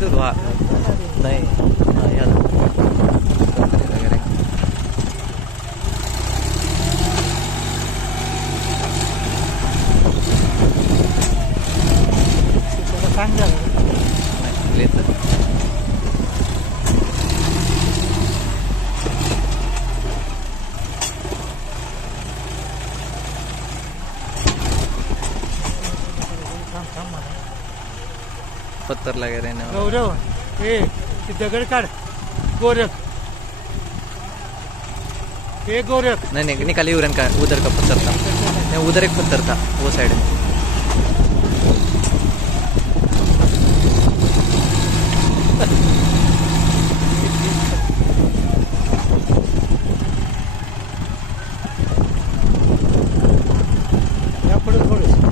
तो वहाँ नहीं हाँ, यार वगैरह नहीं लेतं पत्थर लगे रहने वाला। गौरव हे दगड काढ गोरख हे गोरख नहीं नहीं निकाली उधर का पत्थर था नहीं उधर एक पत्थर था वो साइड में